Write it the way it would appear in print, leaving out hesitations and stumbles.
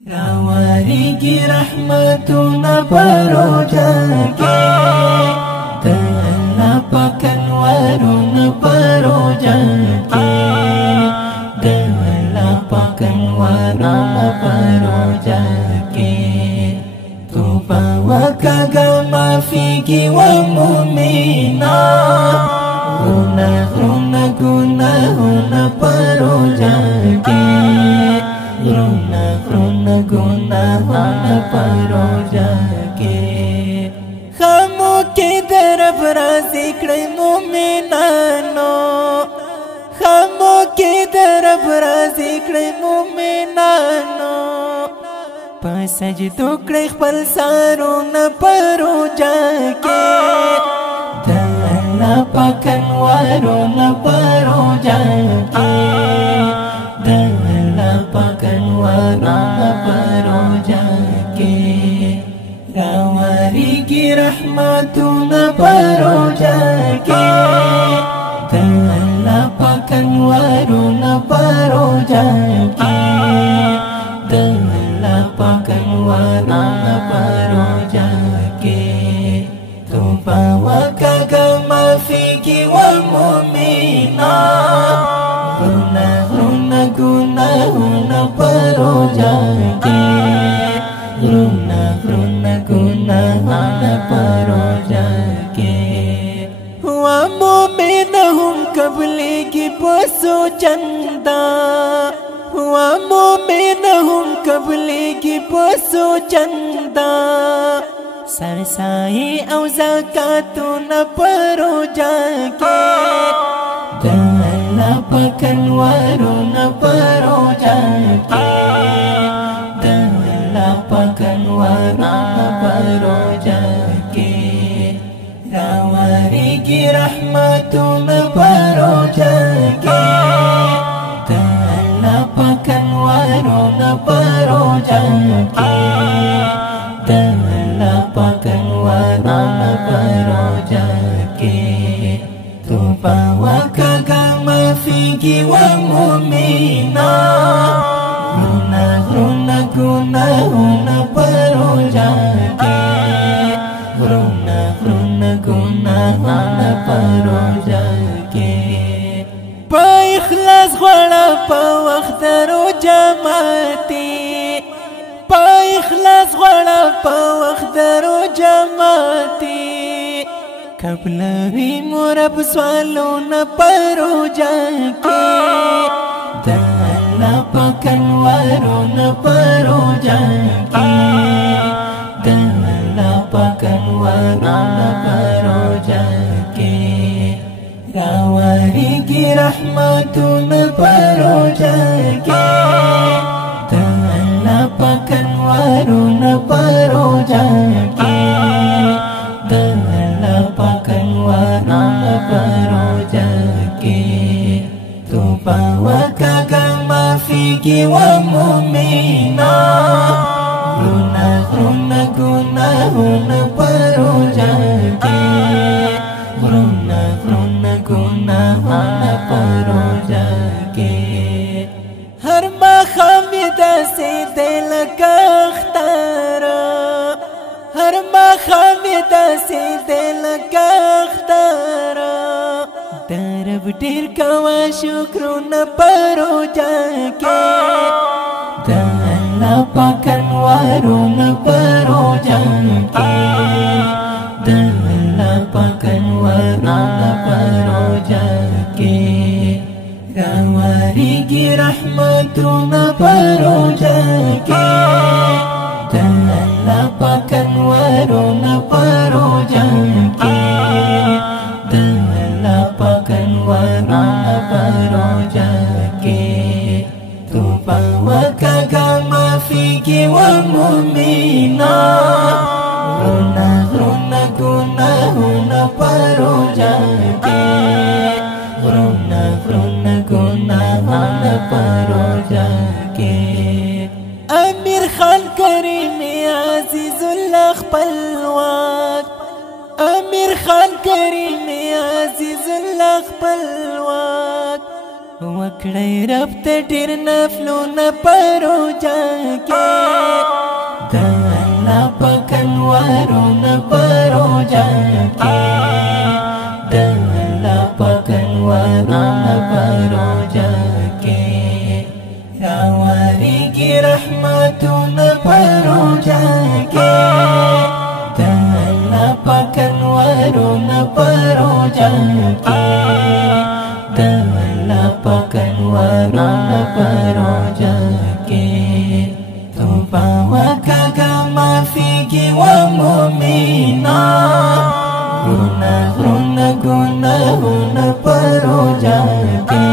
راواری کی رحمتنا پروجا کے دلنا پکنوارنا پروجا کے دلنا پکنوارنا پروجا کے توبہ وکاگا معافی کی ومؤمنا غرنا گناہنا پروجا کے غرنا گناہنا پروجا کے خامو کی درب رازی کڑی مومنانو خامو کی درب رازی کڑی مومنانو پسجدو کڑی خپل سارون پروجا کے دلنا پکنوارون پروجا کے دلنا پکنوارون پروجا کے راواری کی رحمتنا پروجا کے دلنا پکنوارون پروجا کے دلنا پکنوارون پروجا کے توبہ وکاگا معافی کی ومؤمنا غرنا گناہنا پروجا کے غرنا گناہنا پروجا کے ومؤمنہم قبلے کی پسو چندہ ومؤمنہم قبلے کی پسو چندہ سرسائی او زکاتنا پروجا کے دلنا پکنوارنا پروجا کے دلنا پکنوارنا پروجا کے راواری کی رحمتنا پروجا کے دلنا پکنوارنا پروجا کے دلنا پکنوارنا پروجا کے توبہ وکاگا معافی کی ومؤمنا غرنا گناہنا پروجا کے غرنا گناہنا پروجا کے پا اخلاص غوڑا پا وقت روجا ماتی پا اخلاص غوڑا پا وقت روجا ماتی قبلوی مرب سوالونا پروجا کے دلنا پکنوارونا پروجا کے دلنا پکنوارونا پروجا کے راواری کی رحمتنا پروجا کے دلنا پکنوارونا پروجا کے دلنا پکنوارونا پروجا کے توبہ وکاگا معافی کی ومؤمنا غرنا گناہنا پروجا کے غرنا گناہنا پروجا کے ہر مخامدہ سے دل کا اختارا ہر مخامدہ سے دل کا اختارا درب ڈیر کوا شکرنا پروجا کے دلنا پکنوارونا پروجا کے دلنا پکنوارونا پروجا کے راواری کی رحمتنا پروجا کے دلنا پکنوارونا پروجا کے دلنا پکنوارونا پروجا کے توبہ وکاگا معافی کی ومؤمنا غرنا گناہنا پروجا کے غرنا گناہنا پروجا کے امیر خان کریم عزیز اللہ خپلواک امیر خان کریم عزیز اللہ خپلواک وکړی رب ته ډیر نفلونه پروجا کې peroja ke dalapakan warna peroja ke rawarigi rahmatuna peroja ke dalapakan warna peroja ke dalapakan warna peroja ke tubawa kagama fiki wa mu'mina guna peroja ke